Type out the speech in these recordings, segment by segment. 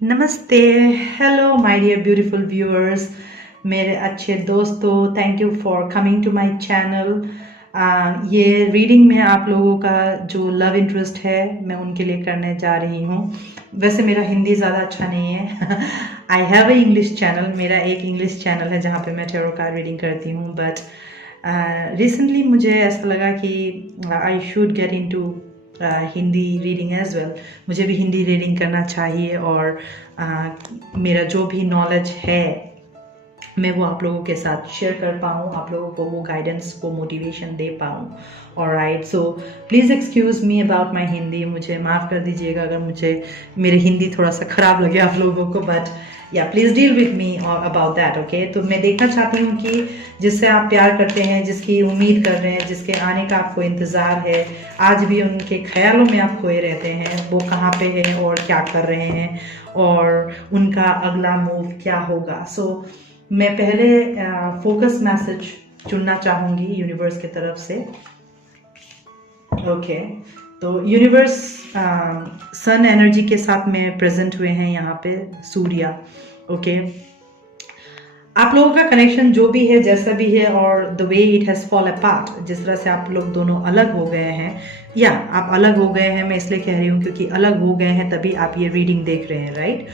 नमस्ते, hello my dear beautiful viewers, मेरे अच्छे दोस्तों, thank you for coming to my channel. ये रीडिंग में आप लोगों का जो लव इंटरेस्ट है मैं उनके लिए करने जा रही हूँ। वैसे मेरा हिंदी ज़्यादा अच्छा नहीं है। I have a English channel, मेरा एक इंग्लिश चैनल है जहाँ पे मैं टैरो कार्ड रीडिंग करती हूँ, बट रिसेंटली मुझे ऐसा लगा कि I should get into Hindi reading as well. मुझे भी हिंदी रीडिंग करना चाहिए और मेरा जो भी नॉलेज है मैं वो आप लोगों के साथ शेयर कर पाऊँ, आप लोगों को वो गाइडेंस, वो मोटिवेशन दे पाऊँ। Alright, so please excuse me about my Hindi, मुझे माफ़ कर दीजिएगा अगर मुझे मेरे हिंदी थोड़ा सा ख़राब लगे आप लोगों को, बट या please deal with me about that. Okay, तो मैं देखना चाहती हूँ कि जिससे आप प्यार करते हैं, जिसकी उम्मीद कर रहे हैं, जिसके आने का आपको इंतज़ार है, आज भी उनके ख्यालों में आप खोए रहते हैं, वो कहाँ पे है और क्या कर रहे हैं और उनका अगला मूव क्या होगा। सो मैं पहले फोकस मैसेज चुनना चाहूँगी यूनिवर्स की तरफ से। ओके, तो यूनिवर्स सन एनर्जी के साथ में प्रेजेंट हुए हैं यहाँ पे, सूर्या। ओके, आप लोगों का कनेक्शन जो भी है, जैसा भी है, और the way it has fall apart, जिस तरह से आप लोग दोनों अलग हो गए हैं, या आप अलग हो गए हैं, मैं इसलिए कह रही हूँ क्योंकि अलग हो गए हैं तभी आप ये रीडिंग देख रहे हैं, राइट?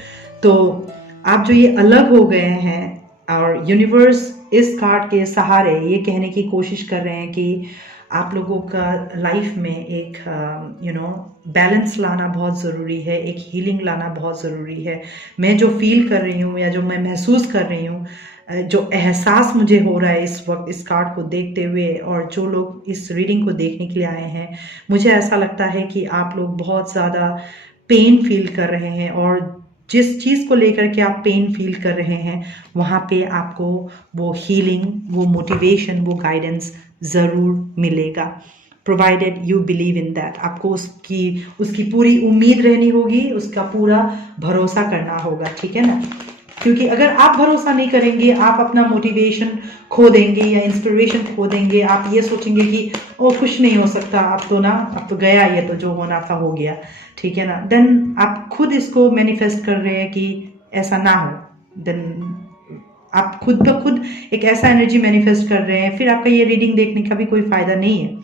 तो आप जो ये अलग हो गए हैं और यूनिवर्स इस कार्ड के सहारे ये कहने की कोशिश कर रहे हैं कि आप लोगों का लाइफ में एक बैलेंस लाना बहुत ज़रूरी है, एक हीलिंग लाना बहुत ज़रूरी है। मैं जो फील कर रही हूँ या जो मैं महसूस कर रही हूँ, जो एहसास मुझे हो रहा है इस वक्त इस कार्ड को देखते हुए, और जो लोग इस रीडिंग को देखने के लिए आए हैं, मुझे ऐसा लगता है कि आप लोग बहुत ज़्यादा पेन फील कर रहे हैं, और जिस चीज़ को लेकर के आप पेन फील कर रहे हैं वहाँ पे आपको वो हीलिंग, वो मोटिवेशन, वो गाइडेंस ज़रूर मिलेगा, provided you believe in that. आपको उसकी उसकी पूरी उम्मीद रहनी होगी, उसका पूरा भरोसा करना होगा, ठीक है ना? क्योंकि अगर आप भरोसा नहीं करेंगे, आप अपना मोटिवेशन खो देंगे या इंस्पिरेशन खो देंगे, आप ये सोचेंगे कि ओ कुछ नहीं हो सकता, अब तो गया, ये तो जो होना था हो गया, ठीक है ना? देन आप खुद इसको मैनिफेस्ट कर रहे हैं कि ऐसा ना हो। देन आप खुद ब खुद एक ऐसा एनर्जी मैनिफेस्ट कर रहे हैं, फिर आपका ये रीडिंग देखने का भी कोई फायदा नहीं है।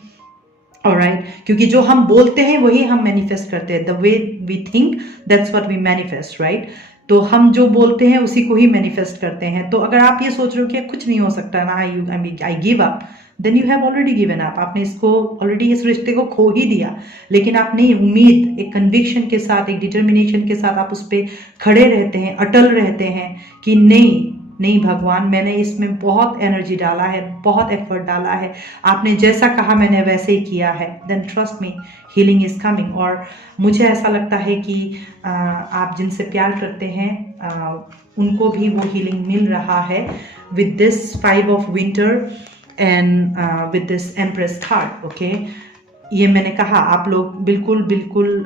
ऑलराइट, क्योंकि जो हम बोलते हैं वही हम मैनिफेस्ट करते हैं। The way we think that's what we manifest, right? तो हम जो बोलते हैं उसी को ही मैनिफेस्ट करते हैं। तो अगर आप ये सोच रहे हो कि कुछ नहीं हो सकता ना, I give up, then you have already given up. आपने इसको ऑलरेडी, इस रिश्ते को खो ही दिया। लेकिन आप नहीं, उम्मीद, एक कन्विक्शन के साथ, एक डिटर्मिनेशन के साथ आप उस पर खड़े रहते हैं, अटल रहते हैं कि नहीं नहीं भगवान, मैंने इसमें बहुत एनर्जी डाला है, बहुत एफर्ट डाला है, आपने जैसा कहा मैंने वैसे ही किया है, then trust me, healing is coming. और मुझे ऐसा लगता है कि आप जिनसे प्यार करते हैं उनको भी वो हीलिंग मिल रहा है with this 5 of winter and with this empress card. Okay, ये मैंने कहा, आप लोग बिल्कुल बिल्कुल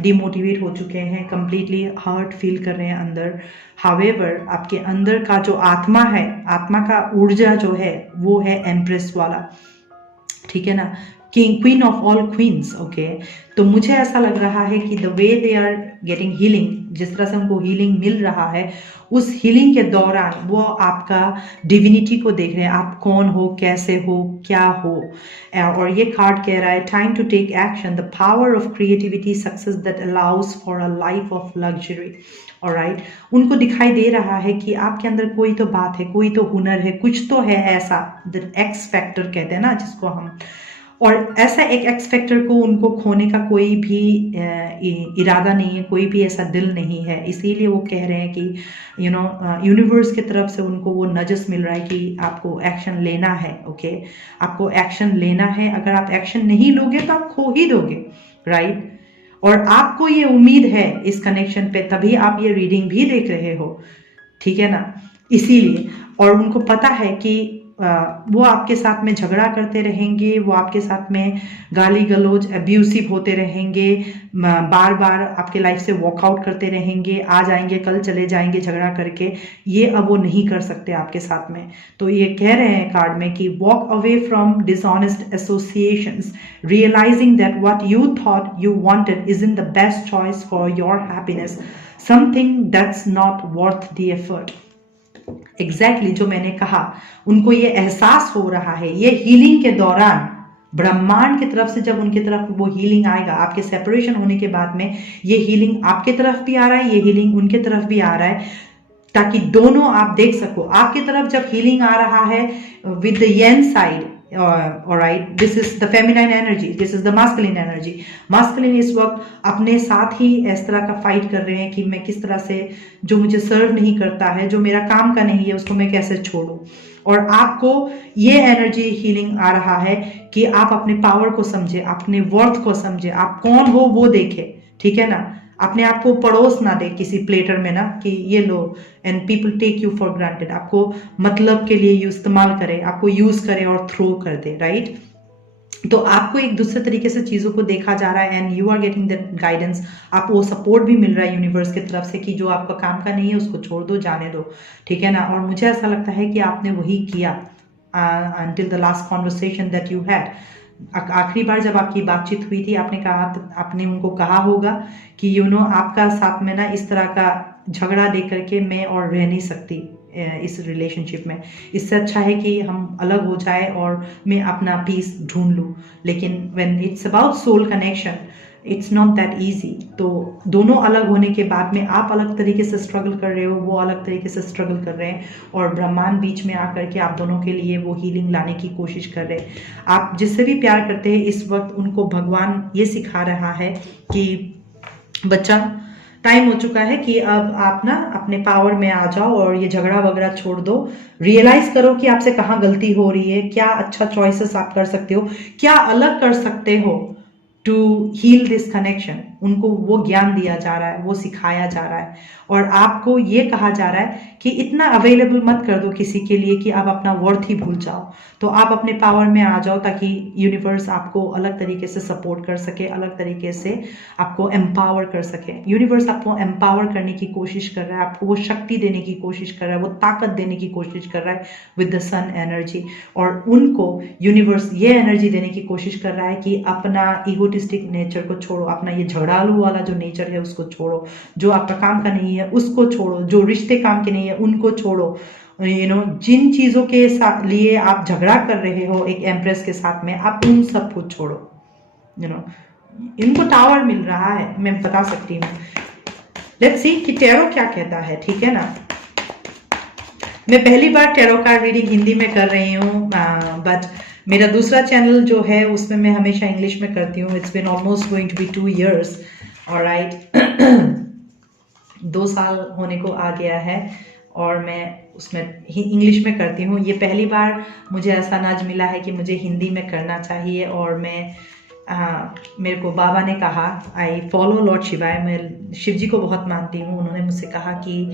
डिमोटिवेट हो चुके हैं, कंप्लीटली हर्ट फील कर रहे हैं अंदर। हावेवर आपके अंदर का जो आत्मा है, आत्मा का ऊर्जा जो है वो है एम्प्रेस वाला, ठीक है ना? King, queen of all queens. Okay, तो मुझे ऐसा लग रहा है कि the way they are getting healing, जिस तरह से उनको हीलिंग मिल रहा है, उस हीलिंग के दौरान वो आपका डिविनिटी को देख रहे हैं, आप कौन हो, कैसे हो, क्या हो। और ये कार्ड कह रहा है time to take action, the power of creativity, success that allows for a life of luxury. Alright, उनको दिखाई दे रहा है कि आपके अंदर कोई तो बात है, कोई तो हुनर है, कुछ तो है ऐसा, द एक्स फैक्टर कहते हैं ना जिसको हम, और ऐसा एक एक्स फैक्टर को उनको खोने का कोई भी इरादा नहीं है, कोई भी ऐसा दिल नहीं है। इसीलिए वो कह रहे हैं कि यूनिवर्स की तरफ से उनको वो नजस मिल रहा है कि आपको एक्शन लेना है। ओके, आपको एक्शन लेना है, अगर आप एक्शन नहीं लोगे तो आप खो ही दोगे, राइट? और आपको ये उम्मीद है इस कनेक्शन पे, तभी आप ये रीडिंग भी देख रहे हो, ठीक है ना? इसीलिए, और उनको पता है कि वो आपके साथ में झगड़ा करते रहेंगे, वो आपके साथ में गाली गलौज एब्यूसिव होते रहेंगे, बार बार आपके लाइफ से वॉकआउट करते रहेंगे, आ जाएंगे कल चले जाएंगे झगड़ा करके। ये अब वो नहीं कर सकते आपके साथ में। तो ये कह रहे हैं कार्ड में कि walk away from dishonest associations, realising that what you thought you wanted isn't the best choice for your happiness, something that's not worth the effort. Exactly जो मैंने कहा, उनको ये एहसास हो रहा है, ये हीलिंग के दौरान ब्रह्मांड की तरफ से जब उनकी तरफ वो हीलिंग आएगा, आपके सेपरेशन होने के बाद में ये हीलिंग आपके तरफ भी आ रहा है, ये हीलिंग उनके तरफ भी आ रहा है, ताकि दोनों आप देख सको। आपकी तरफ जब हीलिंग आ रहा है with the yen side, alright, this is the feminine energy, this is the masculine energy. Masculine इस वक्त अपने साथ ही इस तरह का फाइट कर रहे हैं कि मैं किस तरह से, जो मुझे सर्व नहीं करता है, जो मेरा काम का नहीं है, उसको मैं कैसे छोड़ूं। और आपको ये एनर्जी हीलिंग आ रहा है कि आप अपने पावर को समझे, अपने वर्थ को समझे, आप कौन हो वो देखे, ठीक है ना। अपने आप को पड़ोस ना दे किसी प्लेटर में ना कि ये low end people take you for granted, आपको मतलब के लिए इस्तेमाल करे, आपको यूज करे और थ्रो कर दे, राइट। तो आपको एक दूसरे तरीके से चीजों को देखा जा रहा है and you are getting that guidance. आपको वो सपोर्ट भी मिल रहा है यूनिवर्स की तरफ से कि जो आपका काम का नहीं है उसको छोड़ दो, जाने दो, ठीक है ना। और मुझे ऐसा लगता है कि आपने वही किया until the last conversation that you had। आखिरी बार जब आपकी बातचीत हुई थी, आपने कहा, आपने उनको कहा होगा कि आपका साथ में ना इस तरह का झगड़ा देख करके मैं और रह नहीं सकती इस रिलेशनशिप में। इससे अच्छा है कि हम अलग हो जाए और मैं अपना पीस ढूंढ लूँ। लेकिन when it's about soul connection, it's not that easy. तो दोनों अलग होने के बाद में आप अलग तरीके से स्ट्रगल कर रहे हो, वो अलग तरीके से स्ट्रगल कर रहे हैं, और ब्रह्मांड बीच में आकर के आप दोनों के लिए वो हीलिंग लाने की कोशिश कर रहे हैं। आप जिससे भी प्यार करते हैं, इस वक्त उनको भगवान ये सिखा रहा है कि बच्चा, टाइम हो चुका है कि अब आप ना अपने पावर में आ जाओ और ये झगड़ा वगड़ा छोड़ दो। रियलाइज करो कि आपसे कहाँ गलती हो रही है, क्या अच्छा चॉइसेस आप कर सकते हो, क्या अलग कर सकते हो टू हील दिस कनेक्शन। उनको वो ज्ञान दिया जा रहा है, वो सिखाया जा रहा है, और आपको ये कहा जा रहा है कि इतना अवेलेबल मत कर दो किसी के लिए कि आप अपना वर्थ ही भूल जाओ। तो आप अपने पावर में आ जाओ ताकि यूनिवर्स आपको अलग तरीके से सपोर्ट कर सके, अलग तरीके से आपको एम्पावर कर सके। यूनिवर्स आपको एम्पावर करने की कोशिश कर रहा है, आपको वो शक्ति देने की कोशिश कर रहा है, वो ताकत देने की कोशिश कर रहा है विद द सन एनर्जी। और उनको यूनिवर्स ये एनर्जी देने की कोशिश कर रहा है कि अपना ईगोटिस्टिक नेचर को छोड़ो, अपना ये झगड़ालू वाला जो नेचर है उसको छोड़ो, जो आपका काम का नहीं है उसको छोड़ो, जो रिश्ते काम के नहीं है उनको छोड़ो। जिन चीजों के साथ लिए आप झगड़ा कर रहे हो एक एम्प्रेस के साथ में, आप उन सब को छोड़ो। इनको टावर मिल रहा है, मैं बता सकती हूँ। लेट्स सी कि टैरो क्या कहता है, ठीक है ना। मैं पहली बार टैरो कार्ड रीडिंग हिंदी में कर रही हूँ, बट मेरा दूसरा चैनल जो है उसमें मैं हमेशा इंग्लिश में करती हूँ। It's been almost going to be 2 years, alright. 2 साल होने को आ गया है और मैं उसमें इंग्लिश में करती हूँ। ये पहली बार मुझे ऐसा नज मिला है कि मुझे हिंदी में करना चाहिए, और मेरे को बाबा ने कहा, आई फॉलो लॉर्ड शिवाय, मैं शिव जी को बहुत मानती हूँ। उन्होंने मुझसे कहा कि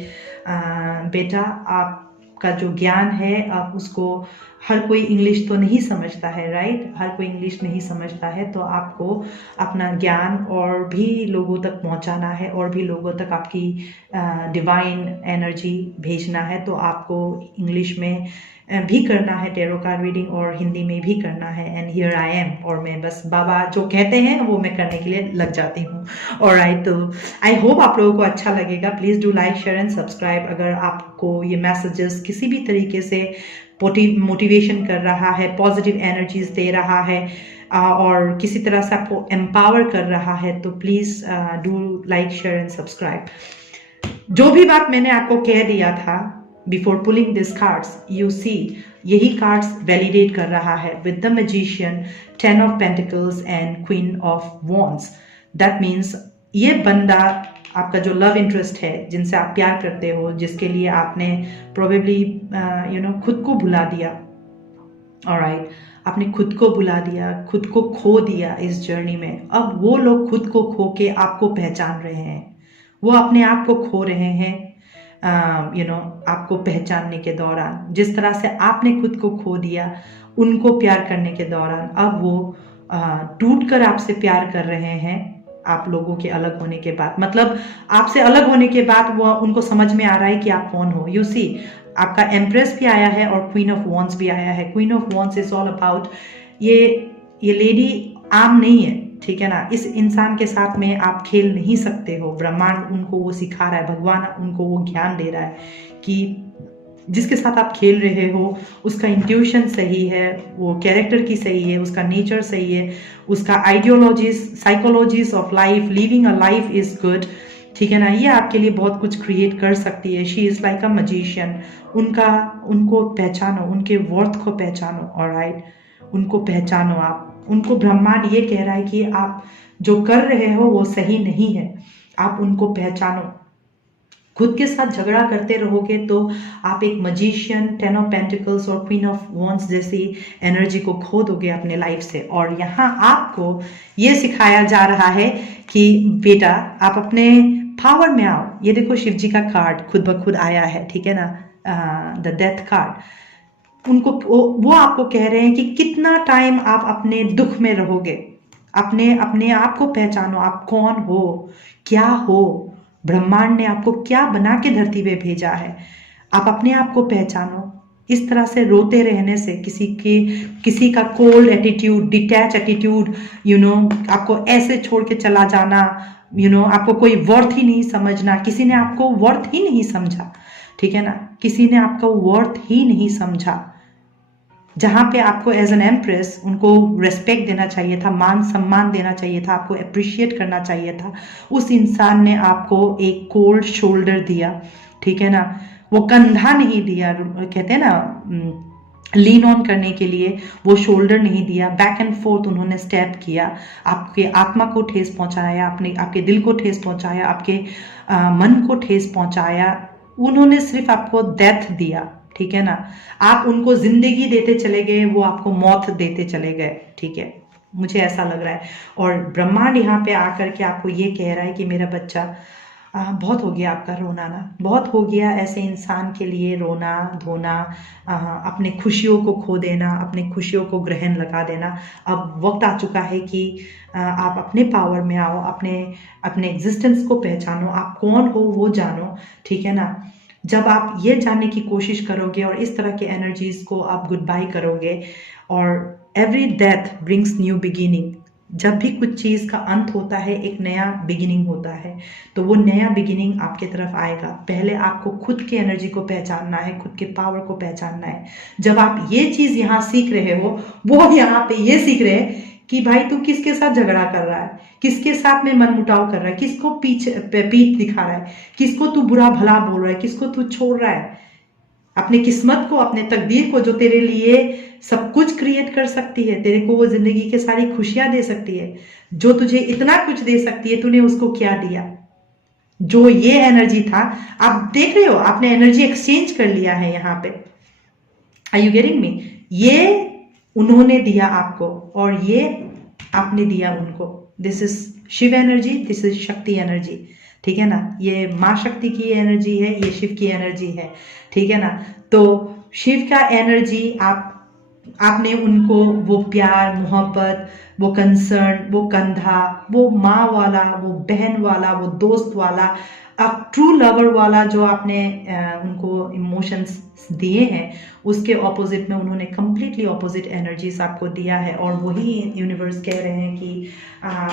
बेटा, आपका जो ज्ञान है आप उसको, हर कोई इंग्लिश तो नहीं समझता है, राइट, हर कोई इंग्लिश नहीं समझता है, तो आपको अपना ज्ञान और भी लोगों तक पहुंचाना है, और भी लोगों तक आपकी डिवाइन एनर्जी भेजना है। तो आपको इंग्लिश में भी करना है टैरो कार्ड रीडिंग, और हिंदी में भी करना है। एंड हियर आई एम, और मैं बस बाबा जो कहते हैं वो मैं करने के लिए लग जाती हूँ। ऑलराइट, तो आई होप आप लोगों को अच्छा लगेगा। Please do like, share and subscribe. अगर आपको ये मैसेजेस किसी भी तरीके से मोटिवेशन कर रहा है, पॉजिटिव एनर्जीज दे रहा है, और किसी तरह से आपको एम्पावर कर रहा है, तो please do like, share and subscribe. जो भी बात मैंने आपको कह दिया था before pulling this cards, you see, यही कार्ड्स वैलिडेट कर रहा है with the magician, 10 of Pentacles and Queen of Wands। That means ये बंदा आपका जो लव इंटरेस्ट है, जिनसे आप प्यार करते हो, जिसके लिए आपने प्रोबेबली खुद को भुला दिया, ऑलराइट, आपने खुद को भुला दिया, खुद को खो दिया इस जर्नी में। अब वो लोग खुद को खो के आपको पहचान रहे हैं, वो अपने आप को खो रहे हैं, आपको पहचानने के दौरान, जिस तरह से आपने खुद को खो दिया उनको प्यार करने के दौरान, अब वो टूट कर आपसे प्यार कर रहे हैं आप लोगों के अलग होने के बाद। मतलब आपसे अलग होने के बाद वो उनको समझ में आ रहा है कि आप कौन हो। यू सी, आपका एम्प्रेस भी आया है और क्वीन ऑफ वॉन्ड्स भी आया है। Queen of wands is all about ये लेडी आम नहीं है, ठीक है ना। इस इंसान के साथ में आप खेल नहीं सकते हो। ब्रह्मांड उनको वो सिखा रहा है, भगवान उनको वो ज्ञान दे रहा है कि जिसके साथ आप खेल रहे हो उसका इंट्यूशन सही है, वो कैरेक्टर की सही है, उसका नेचर सही है, उसका ideologies, psychologies of life, living a life is good, ठीक है ना। ये आपके लिए बहुत कुछ क्रिएट कर सकती है। She is like a magician. उनको पहचानो, उनके वर्थ को पहचानो, ऑलराइट। उनको पहचानो आप। उनको ब्रह्मांड ये कह रहा है कि आप जो कर रहे हो वो सही नहीं है, आप उनको पहचानो। खुद के साथ झगड़ा करते रहोगे तो आप एक मजिशियन, 10 ऑफ पेंटिकल्स और क्वीन ऑफ वॉन्ड्स जैसी एनर्जी को खो दोगे अपने लाइफ से। और यहाँ आपको ये सिखाया जा रहा है कि बेटा आप अपने पावर में आओ। ये देखो शिव जी का कार्ड खुद ब खुद आया है, ठीक है ना, द डेथ कार्ड। वो आपको कह रहे हैं कि कितना टाइम आप अपने दुख में रहोगे। अपने आप को पहचानो, आप कौन हो, क्या हो, ब्रह्मांड ने आपको क्या बना के धरती पे भेजा है। आप अपने आप को पहचानो। इस तरह से रोते रहने से, किसी का कोल्ड एटीट्यूड, डिटैच एटीट्यूड, आपको ऐसे छोड़ के चला जाना, आपको कोई वर्थ ही नहीं समझना, किसी ने आपको वर्थ ही नहीं समझा, ठीक है ना, किसी ने आपको वर्थ ही नहीं समझा। जहाँ पे आपको एज एन एम्प्रेस उनको रेस्पेक्ट देना चाहिए था, मान सम्मान देना चाहिए था, आपको अप्रिशिएट करना चाहिए था, उस इंसान ने आपको एक कोल्ड शोल्डर दिया, ठीक है ना। वो कंधा नहीं दिया, कहते हैं ना लीन ऑन करने के लिए, वो शोल्डर नहीं दिया। बैक एंड फोर्थ उन्होंने स्टेप किया, आपके आत्मा को ठेस पहुंचाया, आपके दिल को ठेस पहुंचाया, आपके मन को ठेस पहुंचाया। उन्होंने सिर्फ आपको डेथ दिया, ठीक है ना। आप उनको जिंदगी देते चले गए, वो आपको मौत देते चले गए, ठीक है। मुझे ऐसा लग रहा है। और ब्रह्मांड यहाँ पे आकर के आपको ये कह रहा है कि मेरा बच्चा, बहुत हो गया आपका रोना ना, बहुत हो गया ऐसे इंसान के लिए रोना धोना, अपने खुशियों को खो देना, अपने खुशियों को ग्रहण लगा देना। अब वक्त आ चुका है कि आप अपने पावर में आओ, अपने एग्जिस्टेंस को पहचानो, आप कौन हो वो जानो, ठीक है ना। जब आप ये जानने की कोशिश करोगे और इस तरह के एनर्जीज को आप गुड बाय करोगे, और every death brings new beginning. जब भी कुछ चीज़ का अंत होता है एक नया बिगिनिंग होता है, तो वो नया बिगिनिंग आपके तरफ आएगा। पहले आपको खुद की एनर्जी को पहचानना है, खुद के पावर को पहचानना है। जब आप ये चीज़ यहाँ सीख रहे हो, वो यहाँ पे ये सीख रहे हैं कि भाई तू किसके साथ झगड़ा कर रहा है, किसके साथ में मनमुटाव कर रहा है, किसको पीठ दिखा रहा है, किसको तू बुरा भला बोल रहा है, किसको तू छोड़ रहा है। अपने किस्मत को, अपने तकदीर को, जो तेरे लिए सब कुछ क्रिएट कर सकती है, तेरे को वो जिंदगी के सारी खुशियां दे सकती है, जो तुझे इतना कुछ दे सकती है, तूने उसको क्या दिया। जो ये एनर्जी था, आप देख रहे हो, आपने एनर्जी एक्सचेंज कर लिया है यहाँ पे। Are you getting me? ये उन्होंने दिया आपको और ये आपने दिया उनको। This is Shiva energy, this is Shakti energy, ठीक है ना। ये माँ शक्ति की एनर्जी है, ये शिव की एनर्जी है, ठीक है ना। तो शिव का एनर्जी आपने उनको वो प्यार, मोहब्बत, वो कंसर्न, वो कंधा, वो माँ वाला, वो बहन वाला, वो दोस्त वाला, ट्रू लवर वाला जो आपने उनको इमोशंस दिए हैं, उसके ऑपोजिट में उन्होंने कंप्लीटली ऑपोजिट एनर्जीज आपको दिया है। और वही यूनिवर्स कह रहे हैं कि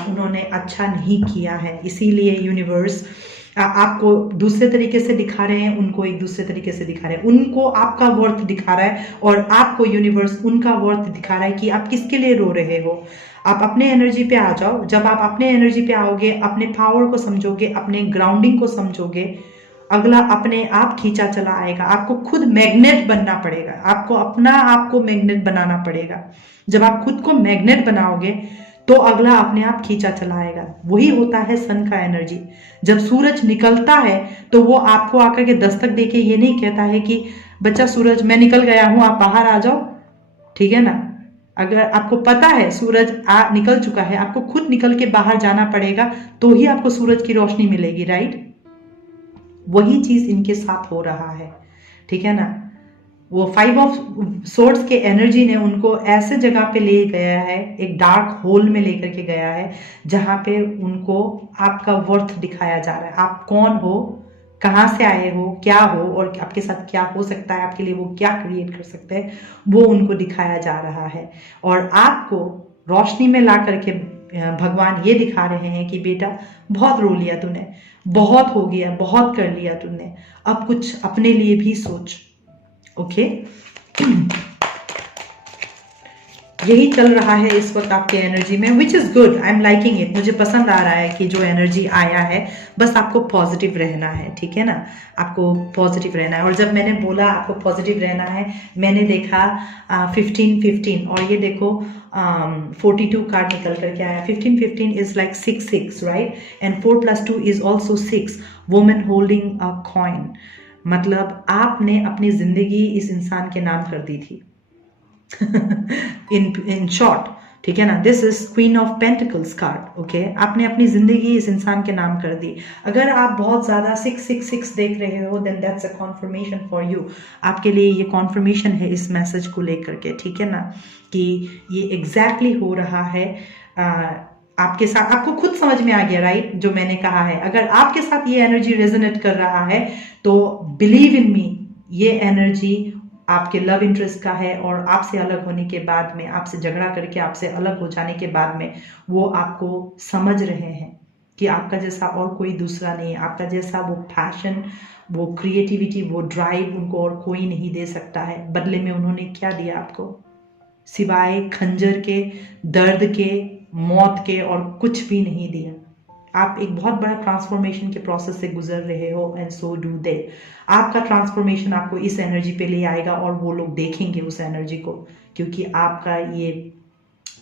उन्होंने अच्छा नहीं किया है, इसीलिए यूनिवर्स आपको दूसरे तरीके से दिखा रहे हैं, उनको एक दूसरे तरीके से दिखा रहे हैं। उनको आपका वर्थ दिखा रहा है और आपको यूनिवर्स उनका वर्थ दिखा रहा है कि आप किसके लिए रो रहे हो। आप अपने एनर्जी पे आ जाओ। जब आप अपने एनर्जी पे आओगे, अपने पावर को समझोगे, अपने ग्राउंडिंग को समझोगे, अगला अपने आप खींचा चला आएगा। आपको खुद मैग्नेट बनना पड़ेगा, आपको अपना आप को मैग्नेट बनाना पड़ेगा। जब आप खुद को मैग्नेट बनाओगे तो अगला अपने आप खींचा चला आएगा। वही होता है सन का एनर्जी। जब सूरज निकलता है तो वो आपको आकर के दस्तक देके ये नहीं कहता है कि बच्चा सूरज मैं निकल गया हूं, आप बाहर आ जाओ, ठीक है ना। अगर आपको पता है सूरज निकल चुका है, आपको खुद निकल के बाहर जाना पड़ेगा, तो ही आपको सूरज की रोशनी मिलेगी, राइट। वही चीज इनके साथ हो रहा है, ठीक है ना। वो 5 ऑफ सोर्ड्स के एनर्जी ने उनको ऐसे जगह पे ले गया है, एक डार्क होल में लेकर के गया है, जहां पे उनको आपका वर्थ दिखाया जा रहा है। आप कौन हो, कहाँ से आए हो, क्या हो, और आपके साथ क्या हो सकता है, आपके लिए वो क्या क्रिएट कर सकते हैं, वो उनको दिखाया जा रहा है। और आपको रोशनी में ला करके भगवान ये दिखा रहे हैं कि बेटा बहुत रो लिया तूने, बहुत हो गया, बहुत कर लिया तूने, अब कुछ अपने लिए भी सोच। ओके यही चल रहा है इस वक्त आपके एनर्जी में, which is good, I am liking it. मुझे पसंद आ रहा है कि जो एनर्जी आया है, बस आपको पॉजिटिव रहना है, ठीक है ना, आपको पॉजिटिव रहना है। और जब मैंने बोला आपको पॉजिटिव रहना है, मैंने देखा 15 और ये देखो 42 कार्ड निकल करके आया। 15 is like 6 right, and 4 + 2 is also 6, women holding a coin. मतलब आपने अपनी जिंदगी इस इंसान के नाम कर दी थी इन शॉर्ट, ठीक है ना। This is queen of pentacles card, okay. आपने अपनी जिंदगी इस इंसान के नाम कर दी। अगर आप बहुत ज्यादा 666 देख रहे हो, then that's a confirmation for you. आपके लिए ये कॉन्फर्मेशन है इस मैसेज को लेकर के, ठीक है ना, कि ये एग्जैक्टली हो रहा है आपके साथ। आपको खुद समझ में आ गया राइट, जो मैंने कहा है। अगर आपके साथ ये एनर्जी रेजोनेट कर रहा है, तो बिलीव इन मी, ये एनर्जी आपके लव इंटरेस्ट का है, और आपसे अलग होने के बाद में, आपसे झगड़ा करके आपसे अलग हो जाने के बाद में, वो आपको समझ रहे हैं कि आपका जैसा और कोई दूसरा नहीं है। आपका जैसा वो पैशन, वो क्रिएटिविटी, वो ड्राइव उनको और कोई नहीं दे सकता है। बदले में उन्होंने क्या दिया आपको, सिवाय खंजर के, दर्द के, मौत के, और कुछ भी नहीं दिया। आप एक बहुत बड़ा ट्रांसफॉर्मेशन के प्रोसेस से गुजर रहे हो, एंड सो डू दे। आपका ट्रांसफॉर्मेशन आपको इस एनर्जी पे ले आएगा, और वो लोग देखेंगे उस एनर्जी को, क्योंकि आपका ये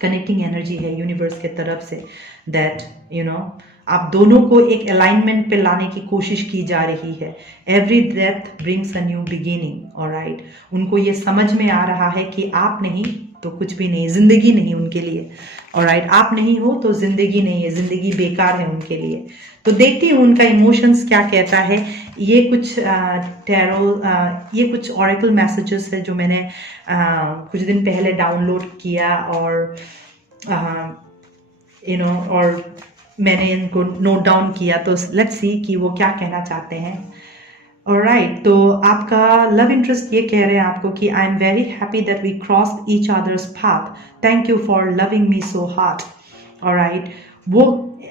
कनेक्टिंग एनर्जी है यूनिवर्स के तरफ से, दैट यू नो आप दोनों को एक अलाइनमेंट पे लाने की कोशिश की जा रही है। Every death brings a new beginning, alright. उनको ये समझ में आ रहा है कि आप नहीं तो कुछ भी नहीं, जिंदगी नहीं उनके लिए, ऑलराइट। आप नहीं हो तो जिंदगी नहीं है, जिंदगी बेकार है उनके लिए। तो देखती हूँ उनका इमोशंस क्या कहता है। ये कुछ टैरो, ये कुछ ऑरेकल मैसेजेस है जो मैंने कुछ दिन पहले डाउनलोड किया, और और मैंने इनको नोट डाउन किया। तो लेट्स सी कि वो क्या कहना चाहते हैं। ऑलराइट, तो आपका लव इंटरेस्ट ये कह रहे हैं आपको कि I am very happy that we cross each others path, thank you for loving me so hard. Alright, वो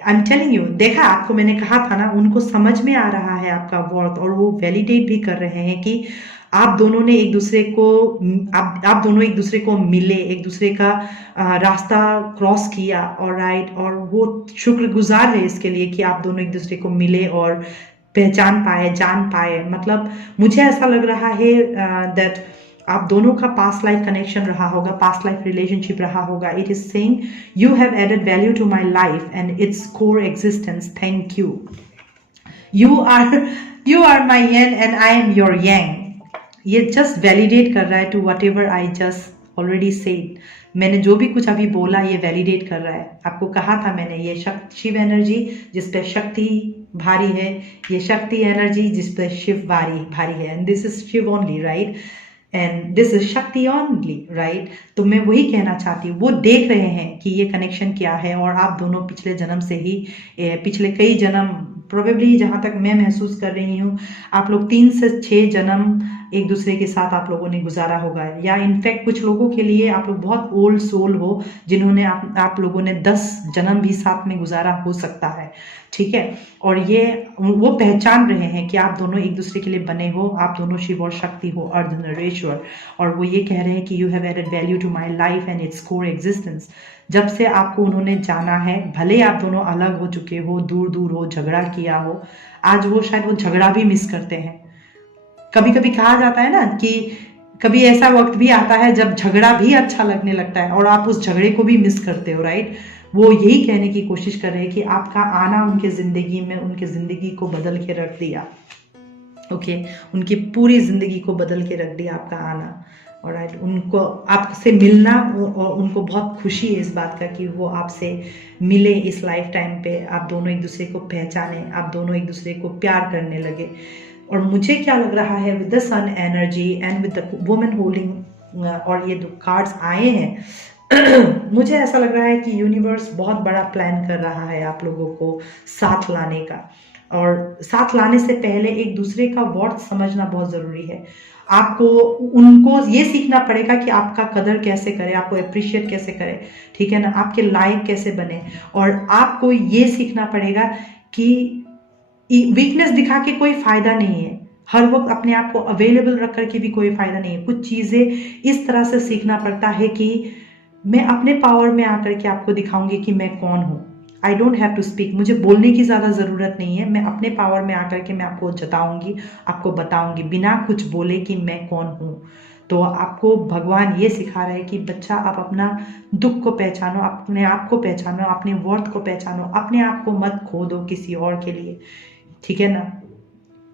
आई एम टेलिंग यू, देखा आपको मैंने कहा था ना, उनको समझ में आ रहा है आपका वर्थ, और वो वैलिडेट भी कर रहे हैं कि आप दोनों ने एक दूसरे को, आप दोनों एक दूसरे को मिले, एक दूसरे का रास्ता क्रॉस किया, ऑलराइट। और वो शुक्रगुजार है इसके लिए कि आप दोनों एक दूसरे को मिले और पहचान पाए, जान पाए। मतलब मुझे ऐसा लग रहा है दैट आप दोनों का पास्ट लाइफ कनेक्शन रहा होगा, पास्ट लाइफ रिलेशनशिप रहा होगा। It is saying you have added value to my life and its core existence, thank you. You are my yin and I am your yang. ये just validate कर रहा है to whatever I just already said. मैंने जो भी कुछ अभी बोला ये वैलिडेट कर रहा है। आपको कहा था मैंने, ये शिव एनर्जी जिस पे शक्ति भारी है, ये शक्ति एनर्जी जिस पे शिव भारी है, and this is Shiva only, right, and this is Shakti only, right. तो मैं वही कहना चाहती हूँ, वो देख रहे हैं कि ये कनेक्शन क्या है, और आप दोनों पिछले जन्म से ही, पिछले कई जन्म, प्रोबेबली जहाँ तक मैं महसूस कर रही हूँ, आप लोग 3 से 6 जन्म एक दूसरे के साथ आप लोगों ने गुजारा होगा, या इनफैक्ट कुछ लोगों के लिए आप लोग बहुत ओल्ड सोल हो, जिन्होंने आप लोगों ने 10 जन्म भी साथ में गुजारा हो सकता है, ठीक है। और ये वो पहचान रहे हैं कि आप दोनों एक दूसरे के लिए बने हो, आप दोनों शिव और शक्ति हो, अर्धनरेश्वर। और वो ये कह रहे हैं कि you have added value to my life and its core existence. जब से आपको उन्होंने जाना है, भले आप दोनों अलग हो चुके हो, दूर दूर हो, झगड़ा किया हो, आज वो शायद वो झगड़ा भी मिस करते हैं। कभी कभी कहा जाता है ना कि कभी ऐसा वक्त भी आता है जब झगड़ा भी अच्छा लगने लगता है, और आप उस झगड़े को भी मिस करते हो, राइट। वो यही कहने की कोशिश कर रहे हैं कि आपका आना उनके जिंदगी में, उनके जिंदगी को बदल के रख दिया, ओके। उनकी पूरी जिंदगी को बदल के रख दिया आपका आना, ऑलराइट, उनको आपसे मिलना और उनको बहुत खुशी है इस बात का कि वो आपसे मिले इस लाइफ टाइम पे, आप दोनों एक दूसरे को पहचाने, आप दोनों एक दूसरे को प्यार करने लगे। और मुझे क्या लग रहा है with the sun energy and with the woman holding, और ये जो कार्ड्स आए हैं मुझे ऐसा लग रहा है कि यूनिवर्स बहुत बड़ा प्लान कर रहा है आप लोगों को साथ लाने का। और साथ लाने से पहले एक दूसरे का वर्थ समझना बहुत ज़रूरी है। आपको उनको ये सीखना पड़ेगा कि आपका कदर कैसे करे, आपको अप्रिशिएट कैसे करे, ठीक है ना, आपके लायक कैसे बने। और आपको ये सीखना पड़ेगा कि वीकनेस दिखा के कोई फायदा नहीं है, हर वक्त अपने आप को अवेलेबल रख कर के भी कोई फायदा नहीं है। कुछ चीज़ें इस तरह से सीखना पड़ता है कि मैं अपने पावर में आकर के आपको दिखाऊंगी कि मैं कौन हूँ। I don't have to speak, मुझे बोलने की ज़्यादा ज़रूरत नहीं है, मैं अपने पावर में आकर के मैं आपको जताऊंगी, आपको बताऊंगी बिना कुछ बोले कि मैं कौन हूँ। तो आपको भगवान ये सिखा रहा है कि बच्चा, आप अपना दुख को पहचानो, अपने आप को पहचानो, अपने वर्थ को पहचानो, अपने आप को मत खो दो किसी और के लिए, ठीक है ना।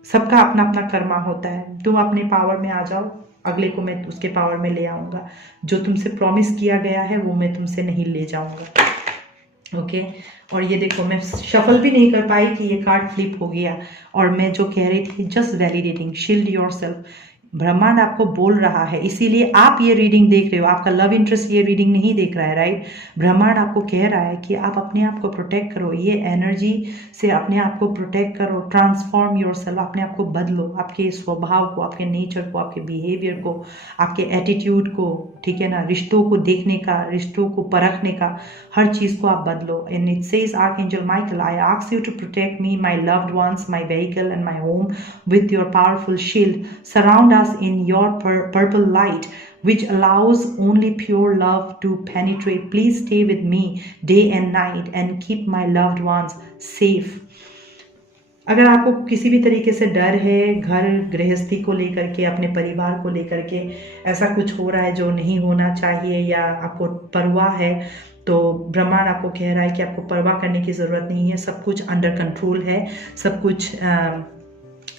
सबका अपना अपना कर्मा होता है, तुम अपने पावर में आ जाओ, अगले को मैं उसके पावर में ले आऊँगा। जो तुमसे प्रॉमिस किया गया है वो मैं तुमसे नहीं ले जाऊँगा। ओके, और ये देखो मैं शफल भी नहीं कर पाई कि ये कार्ड फ्लिप हो गया। और मैं जो कह रही थी, जस्ट वैलिडेटिंग, शील्ड योरसेल्फ, ब्रह्मांड आपको बोल रहा है, इसीलिए आप ये रीडिंग देख रहे हो। आपका लव इंटरेस्ट ये रीडिंग नहीं देख रहा है, राइट। ब्रह्मांड आपको कह रहा है कि आप अपने आप को प्रोटेक्ट करो, ये एनर्जी से अपने आप को प्रोटेक्ट करो, ट्रांसफॉर्म योरसेल्फ, अपने आप को बदलो, आपके स्वभाव को, आपके नेचर को, आपके बिहेवियर को, आपके एटीट्यूड को, ठीक है ना, रिश्तों को देखने का, रिश्तों को परखने का, हर चीज़ को आप बदलो। And it says archangel Michael, I ask you to protect me, my loved ones, my vehicle and my home with your powerful shield. Surround in your purple light, which allows only pure love to penetrate. Please stay with me day and night and keep my loved ones safe. अगर आपको किसी भी तरीके से डर है, घर गृहस्थी को लेकर के, अपने परिवार को लेकर के, ऐसा कुछ हो रहा है जो नहीं होना चाहिए, या आपको परवाह है, तो ब्रह्मांड आपको कह रहा है कि आपको परवाह करने की ज़रूरत नहीं है, सब कुछ अंडर कंट्रोल है, सब कुछ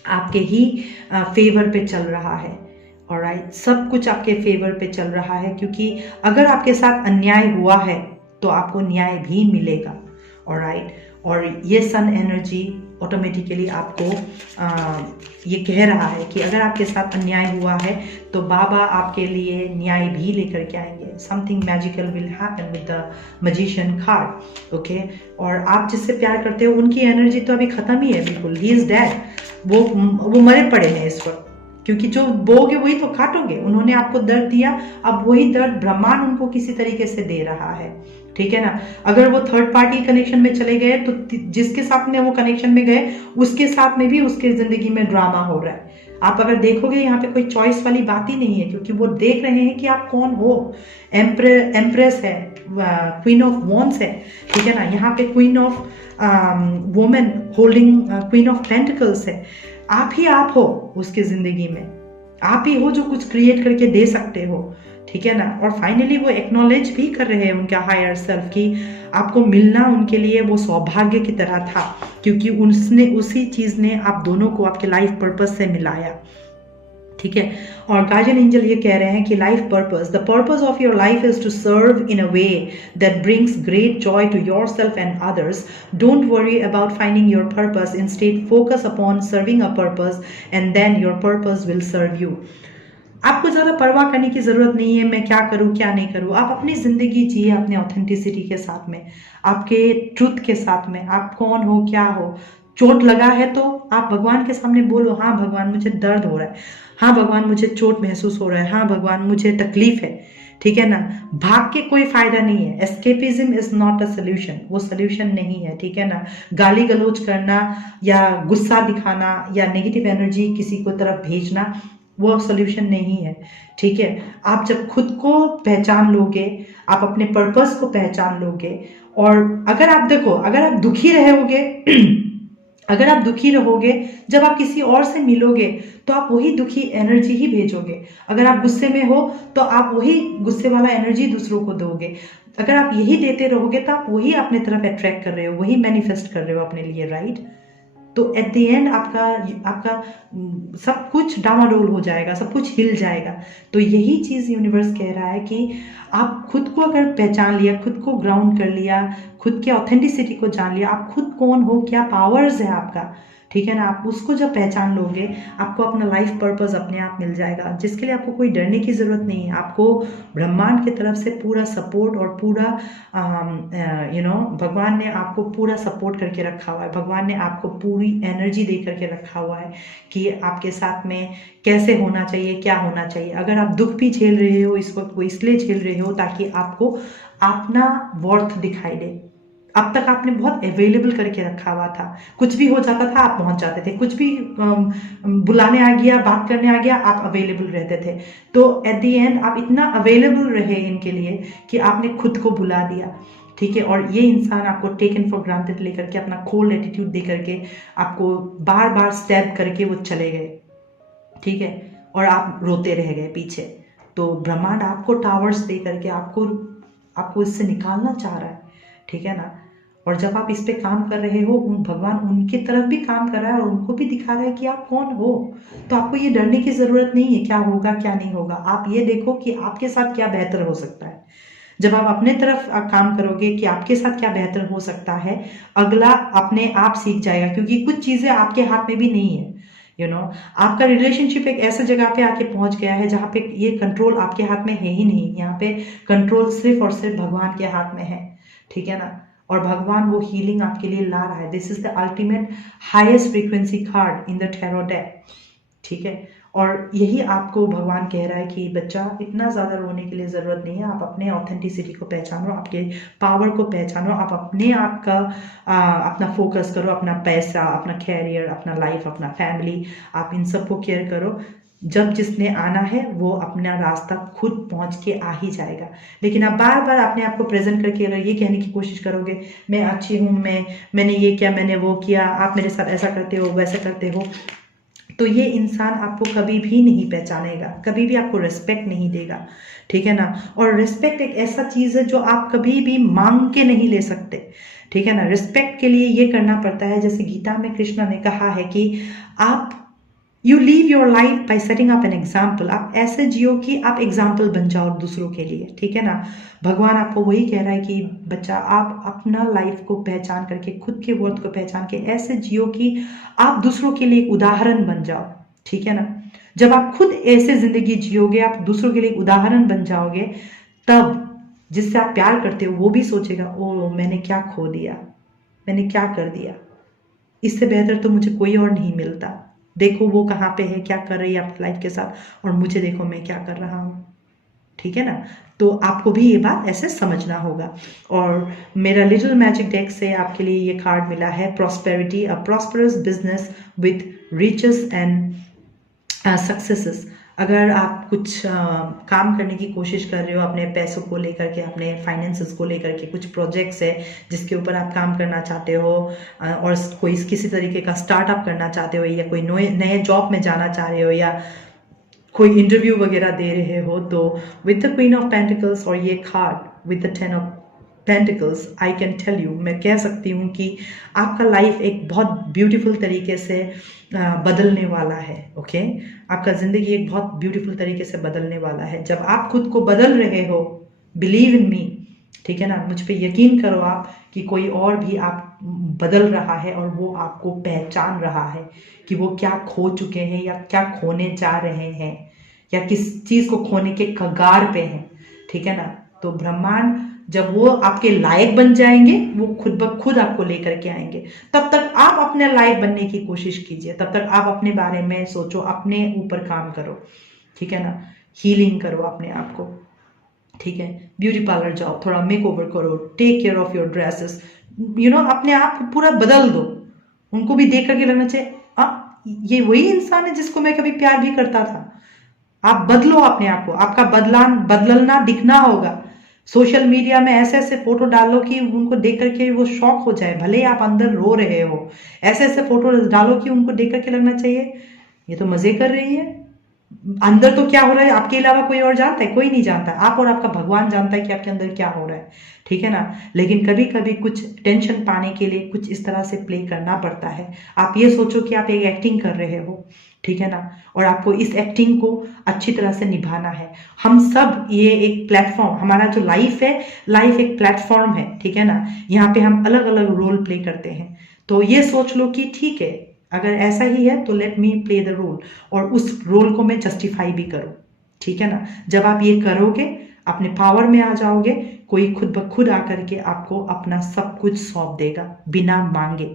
आपके ही फेवर पे चल रहा है। ऑलराइट, सब कुछ आपके फेवर पे चल रहा है, क्योंकि अगर आपके साथ अन्याय हुआ है तो आपको न्याय भी मिलेगा। ऑलराइट, और ये सन एनर्जी ऑटोमेटिकली आपको ये कह रहा है कि अगर आपके साथ अन्याय हुआ है तो बाबा आपके लिए न्याय भी लेकर के आएंगे। Something magical will happen with the magician card. Okay, और आप जिससे प्यार करते हो उनकी एनर्जी तो अभी खत्म ही है, बिल्कुल, ही इज डेड, वो मरे पड़े हैं इस वक्त, क्योंकि जो बोगे वही तो काटोगे। उन्होंने आपको दर्द दिया, अब वही दर्द ब्रह्मांड उनको किसी तरीके से दे रहा है, ठीक है ना। अगर वो थर्ड पार्टी कनेक्शन में चले गए तो जिसके साथ में वो कनेक्शन में गए उसके साथ में भी उसके जिंदगी में ड्रामा हो रहा है। आप अगर देखोगे यहाँ पे कोई चॉइस वाली बात ही नहीं है, क्योंकि वो देख रहे हैं कि आप कौन हो। एम्प्रेस है, क्वीन ऑफ वॉन्ड्स है, ठीक है ना, यहाँ पे queen of women holding queen of pentacles है। आप ही आप हो उसके जिंदगी में, आप ही हो जो कुछ क्रिएट करके दे सकते हो, ठीक है ना। और फाइनली वो एक्नॉलेज भी कर रहे हैं उनका हायर सेल्फ की आपको मिलना उनके लिए वो सौभाग्य की तरह था, क्योंकि उसने उसी चीज ने आप दोनों को आपके लाइफ पर्पस से मिलाया, ठीक है। और गार्जियन एंजल ये कह रहे हैं कि life purpose, the purpose of your life is to serve in a way that brings great joy to yourself and others. Don't worry about finding your purpose, instead focus upon serving a purpose and then your purpose will serve you. आपको ज़्यादा परवाह करने की ज़रूरत नहीं है मैं क्या करूँ क्या नहीं करूँ। आप अपनी ज़िंदगी जिए अपने ऑथेंटिसिटी के साथ में, आपके ट्रुथ के साथ में, आप कौन हो क्या हो। चोट लगा है तो आप भगवान के सामने बोलो, हाँ भगवान मुझे दर्द हो रहा है, हाँ भगवान मुझे चोट महसूस हो रहा है, हाँ भगवान मुझे तकलीफ है, ठीक है ना। भाग के कोई फायदा नहीं है। Escapism is not a solution, वो सोल्यूशन नहीं है, ठीक है ना। गाली गलौज करना या गुस्सा दिखाना या नेगेटिव एनर्जी किसी को तरफ भेजना वो सोल्यूशन नहीं है, ठीक है। आप जब खुद को पहचान लोगे, आप अपने पर्पस को पहचान लोगे, और अगर आप देखो, अगर आप दुखी रहोगे अगर आप दुखी रहोगे जब आप किसी और से मिलोगे तो आप वही दुखी एनर्जी ही भेजोगे। अगर आप गुस्से में हो तो आप वही गुस्से वाला एनर्जी दूसरों को दोगे। अगर आप यही देते रहोगे तो आप वही अपने तरफ अट्रैक्ट कर रहे हो, वही मैनिफेस्ट कर रहे हो अपने लिए, राइट। तो एट द एंड आपका आपका सब कुछ डामाडोल हो जाएगा, सब कुछ हिल जाएगा। तो यही चीज़ यूनिवर्स कह रहा है कि आप खुद को अगर पहचान लिया, खुद को ग्राउंड कर लिया, खुद के ऑथेंटिसिटी को जान लिया, आप खुद कौन हो, क्या पावर्स है आपका, ठीक है ना, आप उसको जब पहचान लोगे, आपको अपना लाइफ पर्पस अपने आप मिल जाएगा, जिसके लिए आपको कोई डरने की ज़रूरत नहीं है। आपको ब्रह्मांड की तरफ से पूरा सपोर्ट और पूरा भगवान ने आपको पूरा सपोर्ट करके रखा हुआ है। भगवान ने आपको पूरी एनर्जी दे करके रखा हुआ है कि आपके साथ में कैसे होना चाहिए, क्या होना चाहिए। अगर आप दुख भी झेल रहे हो इस वक्त, वो इसलिए झेल रहे हो ताकि आपको अपना वर्थ दिखाई दे। अब तक आपने बहुत अवेलेबल करके रखा हुआ था, कुछ भी हो जाता था आप पहुंच जाते थे, कुछ भी बुलाने आ गया, बात करने आ गया, आप अवेलेबल रहते थे। तो एट द एंड आप इतना अवेलेबल रहे इनके लिए कि आपने खुद को बुला दिया, ठीक है। और ये इंसान आपको टेकन फॉर ग्रांटेड लेकर के, अपना कोल्ड एटीट्यूड दे करके, आपको बार बार स्टैब करके वो चले गए, ठीक है, और आप रोते रह गए पीछे। तो ब्रह्मांड आपको टावर्स दे करके आपको इससे निकालना चाह रहा है, ठीक है ना। और जब आप इस पे काम कर रहे हो, भगवान उनकी तरफ भी काम कर रहा है और उनको भी दिखा रहा है कि आप कौन हो। तो आपको ये डरने की जरूरत नहीं है क्या होगा क्या नहीं होगा। आप ये देखो कि आपके साथ क्या बेहतर हो सकता है। जब आप अपने तरफ काम करोगे कि आपके साथ क्या बेहतर हो सकता है, अगला अपने आप सीख जाएगा, क्योंकि कुछ चीजें आपके हाथ में भी नहीं है। आपका रिलेशनशिप एक ऐसे जगह पे आके पहुंच गया है जहां पे ये कंट्रोल आपके हाथ में है ही नहीं। यहाँ पे कंट्रोल सिर्फ और सिर्फ भगवान के हाथ में है, ठीक है ना। और भगवान वो हीलिंग आपके लिए ला रहा है। This is the ultimate highest frequency card in the tarot deck, ठीक है। और यही आपको भगवान कह रहा है कि बच्चा, इतना ज्यादा रोने के लिए जरूरत नहीं है। आप अपने ऑथेंटिसिटी को पहचानो, आपके पावर को पहचानो, आप अपने आप का अपना फोकस करो, अपना पैसा, अपना कैरियर, अपना लाइफ, अपना फैमिली, आप इन सबको केयर करो। जब जिसने आना है वो अपना रास्ता खुद पहुंच के आ ही जाएगा। लेकिन आप बार बार अपने आप को प्रेजेंट करके अगर ये कहने की कोशिश करोगे, मैं अच्छी हूँ, मैंने ये किया, मैंने वो किया, आप मेरे साथ ऐसा करते हो, वैसा करते हो, तो ये इंसान आपको कभी भी नहीं पहचानेगा, कभी भी आपको रिस्पेक्ट नहीं देगा, ठीक है ना। और रिस्पेक्ट एक ऐसा चीज है जो आप कभी भी मांग के नहीं ले सकते, ठीक है ना। रिस्पेक्ट के लिए ये करना पड़ता है, जैसे गीता में कृष्णा ने कहा है कि आप you leave your life by setting up an example. आप ऐसे जियो कि आप एग्जाम्पल बन जाओ दूसरों के लिए, ठीक है ना। भगवान आपको वही कह रहा है कि बच्चा, आप अपना लाइफ को पहचान करके, खुद के वर्थ को पहचान के ऐसे जियो कि आप दूसरों के लिए एक उदाहरण बन जाओ, ठीक है ना। जब आप खुद ऐसे जिंदगी जियोगे, आप दूसरों के लिए एक उदाहरण बन जाओगे, तब जिससे आप प्यार करते हो वो भी सोचेगा, ओ मैंने क्या खो दिया, मैंने क्या कर दिया, इससे बेहतर तो मुझे कोई और नहीं मिलता। देखो वो कहाँ पे है, क्या कर रही है अपनी लाइफ के साथ, और मुझे देखो मैं क्या कर रहा हूँ, ठीक है ना। तो आपको भी ये बात ऐसे समझना होगा। और मेरा लिटिल मैजिक डेक से आपके लिए ये कार्ड मिला है, prosperity, a prosperous business with riches and successes. अगर आप कुछ काम करने की कोशिश कर रहे हो अपने पैसों को लेकर के, अपने फाइनेंसेस को लेकर के, कुछ प्रोजेक्ट्स है जिसके ऊपर आप काम करना चाहते हो, और कोई किसी तरीके का स्टार्टअप करना चाहते हो, या कोई नए जॉब में जाना चाह रहे हो, या कोई इंटरव्यू वगैरह दे रहे हो, तो with the queen of pentacles और ये card with the 10 of pentacles, I can tell you, मैं कह सकती हूँ कि आपका लाइफ एक बहुत ब्यूटीफुल तरीके से बदलने वाला है, ओके। आपका जिंदगी एक बहुत ब्यूटीफुल तरीके से बदलने वाला है जब आप खुद को बदल रहे हो। बिलीव इन मी, ठीक है ना, मुझ पे यकीन करो आप कि कोई और भी आप बदल रहा है और वो आपको पहचान रहा है कि वो क्या खो चुके हैं या क्या खोने जा रहे हैं, या किस चीज को खोने के कगार पे हैं, ठीक है ना। तो ब्रह्मांड जब वो आपके लायक बन जाएंगे, वो खुद ब खुद आपको लेकर के आएंगे। तब तक आप अपने लायक बनने की कोशिश कीजिए, तब तक आप अपने बारे में सोचो, अपने ऊपर काम करो, ठीक है ना। हीलिंग करो अपने आप को, ठीक है। ब्यूटी पार्लर जाओ, थोड़ा मेक ओवर करो, take care of your dresses, अपने आप को पूरा बदल दो। उनको भी देख करके लगना चाहिए, ये वही इंसान है जिसको मैं कभी प्यार भी करता था। आप बदलो अपने आप को, आपका बदलना दिखना होगा। सोशल मीडिया में ऐसे ऐसे फोटो डालो कि उनको देख करके वो शॉक हो जाए, भले ही आप अंदर रो रहे हो। ऐसे ऐसे फोटो डालो कि उनको देख करके लगना चाहिए ये तो मजे कर रही है, अंदर तो क्या हो रहा है आपके अलावा कोई और जानता है? कोई नहीं जानता। आप और आपका भगवान जानता है कि आपके अंदर क्या हो रहा है, ठीक है ना। लेकिन कभी कभी कुछ टेंशन पाने के लिए कुछ इस तरह से प्ले करना पड़ता है। आप ये सोचो कि आप एक एक्टिंग कर रहे हो, ठीक है ना, और आपको इस एक्टिंग को अच्छी तरह से निभाना है। हम सब ये एक प्लेटफॉर्म, हमारा जो लाइफ है, लाइफ एक प्लेटफॉर्म है, ठीक है ना। यहाँ पे हम अलग अलग रोल प्ले करते हैं। तो ये सोच लो कि ठीक है, अगर ऐसा ही है तो let me play the role, और उस रोल को मैं जस्टिफाई भी करूं, ठीक है ना। जब आप ये करोगे, अपने पावर में आ जाओगे, कोई खुद ब खुद आकर के आपको अपना सब कुछ सौंप देगा बिना मांगे।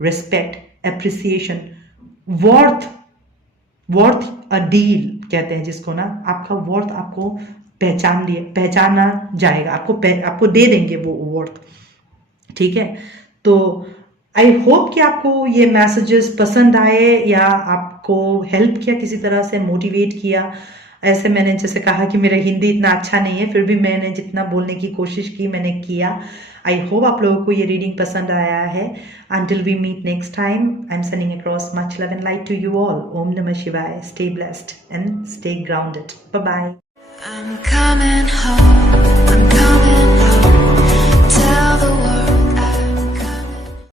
Respect, appreciation, worth, worth a deal कहते हैं जिसको ना, आपका वर्थ आपको पहचाना जाएगा, आपको दे देंगे वो वर्थ, ठीक है। तो आई होप कि आपको ये मैसेजेस पसंद आए या आपको हेल्प किया, किसी तरह से मोटिवेट किया। ऐसे मैंने जैसे कहा कि मेरा हिंदी इतना अच्छा नहीं है, फिर भी मैंने जितना बोलने की कोशिश की मैंने किया। आई होप आप लोगों को ये रीडिंग पसंद आया है। Until we meet next time, I am sending across much love and light to you all. Om Namah Shivaya. Stay blessed and stay grounded. Bye bye. I'm coming home.